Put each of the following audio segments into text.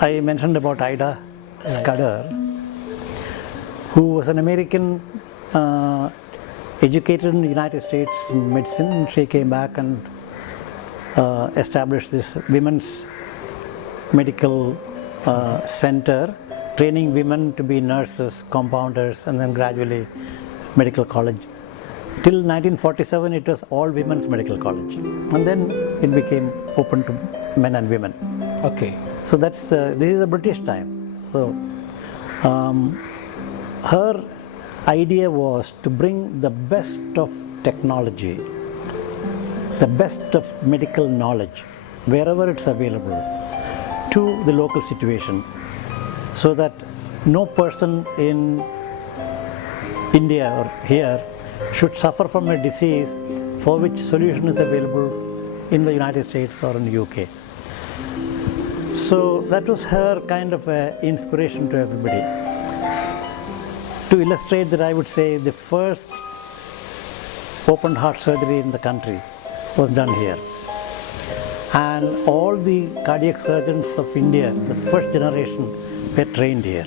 I mentioned about Ida Scudder, who was an American educated in the United States in medicine. She came back and established this women's medical center, training women to be nurses, compounders, and then gradually medical college. Till 1947, it was all women's medical college, and then it became open to men and women. Okay. So that's this is a British time. So her idea was to bring the best of technology, the best of medical knowledge, wherever it's available, to the local situation, so that no person in India or here should suffer from a disease for which solution is available in the United States or in the UK. So that was her kind of inspiration to everybody. To illustrate that, I would say the first open heart surgery in the country was done here. And all the cardiac surgeons of India, the first generation, were trained here.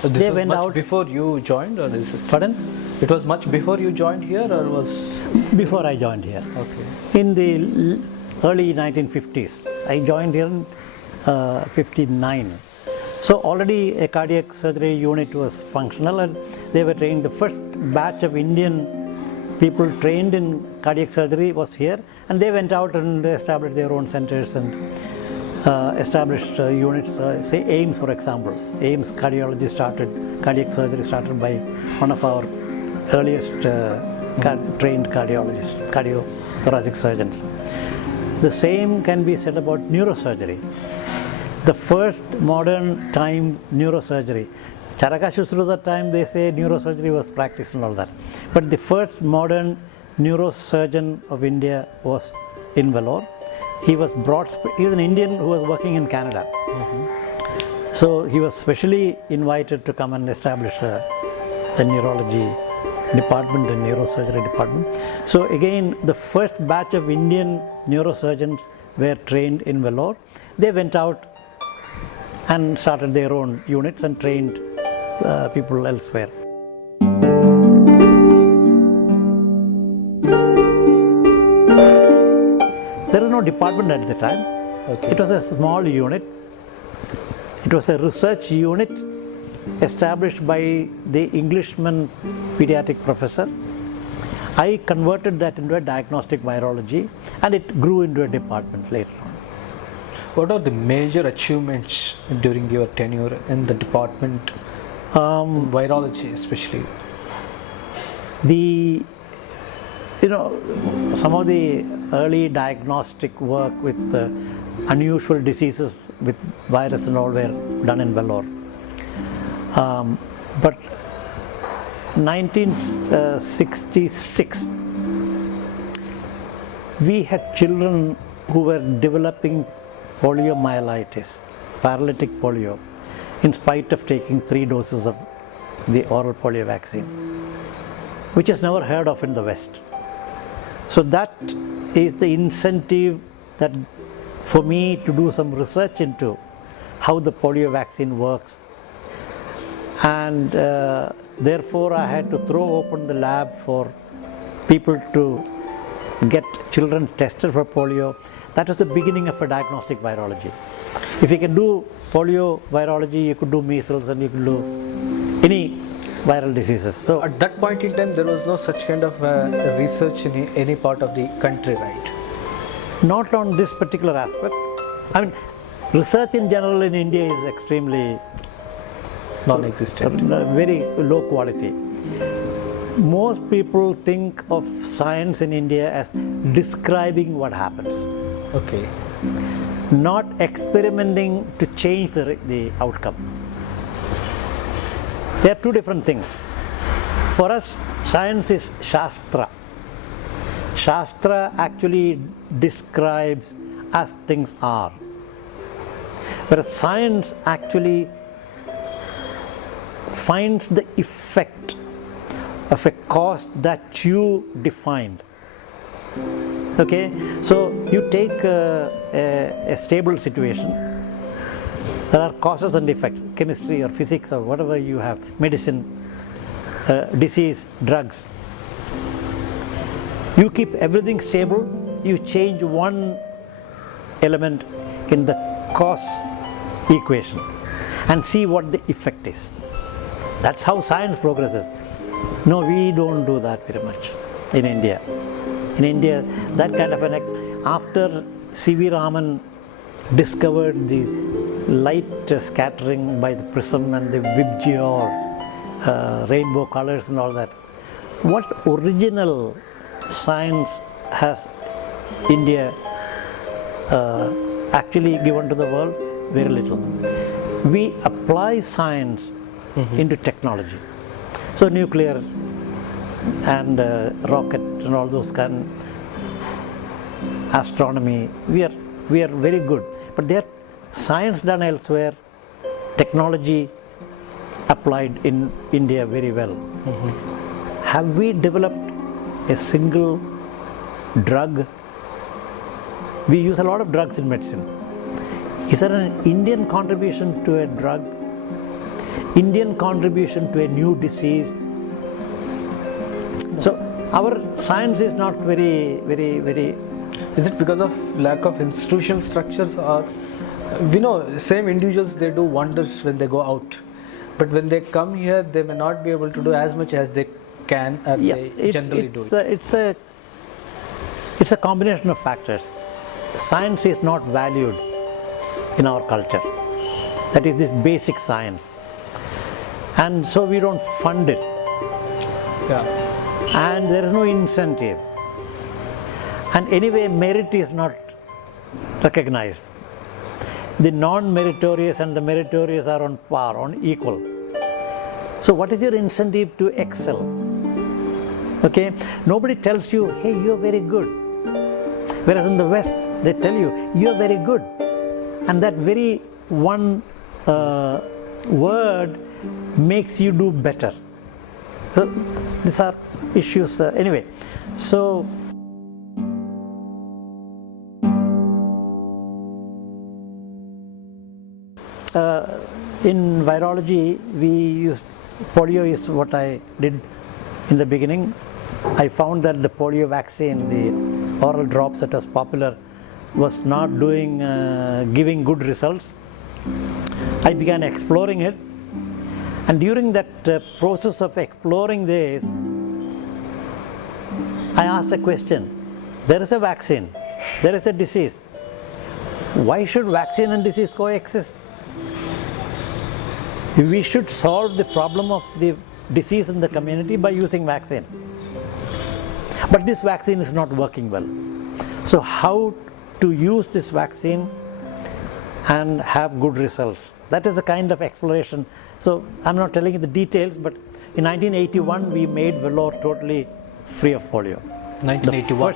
So this they was went much out before you joined, or is it? Pardon? It was much before you joined here, or was? Before I joined here. Okay. In the early 1950s. I joined here in 59. So already a cardiac surgery unit was functional, and they were trained. The first batch of Indian people trained in cardiac surgery was here, and they went out and established their own centers and established units. Say AIMS, for example. AIMS cardiac surgery started by one of our earliest trained cardiologists, cardiothoracic surgeons. The same can be said about neurosurgery. The first modern time neurosurgery. Charaka through that time they say neurosurgery was practiced and all that. But the first modern neurosurgeon of India was in Vellore. He was an Indian who was working in Canada. So he was specially invited to come and establish a neurology department and neurosurgery department. So again, the first batch of Indian neurosurgeons were trained in Vellore. They went out and started their own units and trained people elsewhere. There was no department at the time. Okay. It was a small unit. It was a research unit established by the Englishman pediatric professor. I converted that into a diagnostic virology, and it grew into a department later on. What are the major achievements during your tenure in the department, virology especially? Some of the early diagnostic work with unusual diseases with virus and all were done in Vellore. But 1966, we had children who were developing poliomyelitis, paralytic polio, in spite of taking 3 doses of the oral polio vaccine, which is never heard of in the West. So that is the incentive that for me to do some research into how the polio vaccine works. And therefore I had to throw open the lab for people to get children tested for polio. That was the beginning of a diagnostic virology. If you can do polio virology, you could do measles, and you could do any viral diseases. So at that point in time, there was no such kind of research in any part of the country, right? Not on this particular aspect. I mean, research in general in India is extremely non-existent, very low quality. Most people think of science in India as describing what happens. Okay. Not experimenting to change the outcome. They are two different things. For us, science is Shastra. Shastra actually describes as things are. Whereas science actually finds the effect of a cause that you defined. Okay, so you take a stable situation There are causes and effects, chemistry or physics or whatever you have, medicine, disease, drugs. You keep everything stable, you change one element in the cause equation and see what the effect is. That's how science progresses. No, we don't do that very much in India. In India, that kind of after C.V. Raman discovered the light scattering by the prism and the Vibgyor, rainbow colors and all that, what original science has India actually given to the world? Very little. We apply science into technology. So nuclear and rocket and all those kind, astronomy, we are very good. But there science done elsewhere, technology applied in India very well. Have we developed a single drug? We use a lot of drugs in medicine. Is there an Indian contribution to a drug? Indian contribution to a new disease? So our science is not very. Is it because of lack of institutional structures, or we know same individuals, they do wonders when they go out, but when they come here they may not be able to do as much as they can or they generally do? It's a combination of factors. Science is not valued in our culture. That is this basic science, and so we don't fund it. And there is no incentive, and anyway merit is not recognized. The non-meritorious and the meritorious are on par, on equal. So what is your incentive to excel? Okay, nobody tells you, hey, you're very good. Whereas in the West, they tell you, you're very good. And that very one word makes you do better. So these are issues anyway. So in virology, we use polio is what I did in the beginning. I found that the polio vaccine, the oral drops that was popular, was not doing giving good results. I began exploring it, and during that process of exploring this, I asked a question. There is a vaccine, there is a disease. Why should vaccine and disease coexist? We should solve the problem of the disease in the community by using vaccine. But this vaccine is not working well. So how to use this vaccine and have good results? That is the kind of exploration. So I'm not telling you the details, but in 1981 we made Vellore totally free of polio. 1981.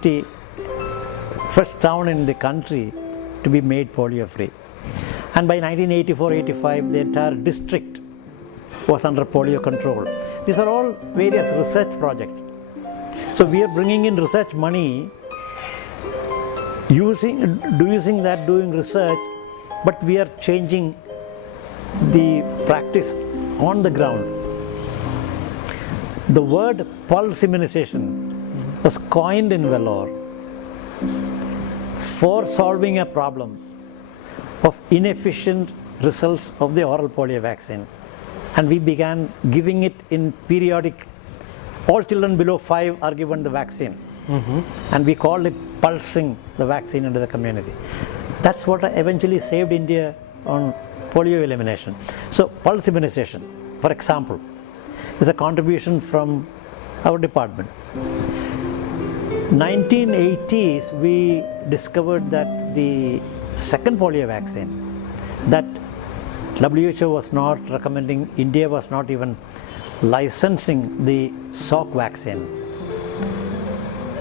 The first town in the country to be made polio free. And by 1984-85, the entire district was under polio control. These are all various research projects. So we are bringing in research money, using doing research, but we are changing the practice on the ground. The word pulse immunization was coined in Vellore for solving a problem of inefficient results of the oral polio vaccine, and we began giving it in periodic. All children below 5 are given the vaccine, and we called it pulsing the vaccine into the community. That's what eventually saved India on polio elimination. So pulse immunization, for example, is a contribution from our department. 1980s we discovered that the second polio vaccine that WHO was not recommending, India was not even licensing the Salk vaccine,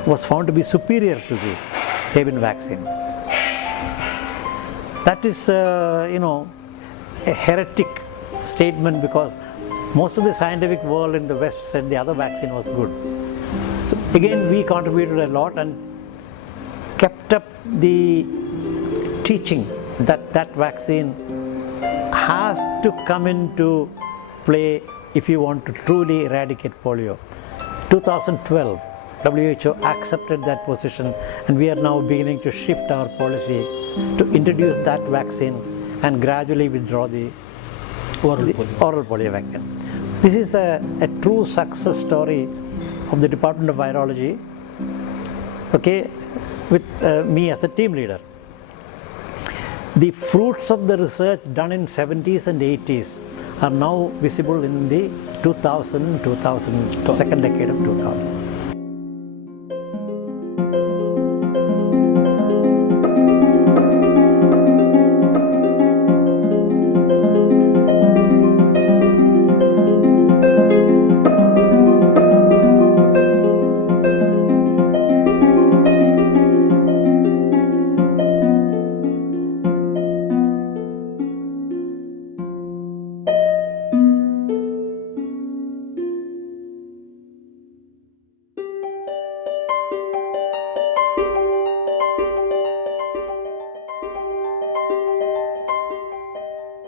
was found to be superior to the Sabin vaccine. That is a heretic statement, because most of the scientific world in the West said the other vaccine was good. So again we contributed a lot and kept up the teaching that vaccine has to come into play if you want to truly eradicate polio. 2012, WHO accepted that position, and we are now beginning to shift our policy to introduce that vaccine and gradually withdraw the oral polio vaccine. This is a true success story of the Department of Virology, okay, with me as the team leader. The fruits of the research done in 70s and 80s are now visible in the 2000, second decade of 2000.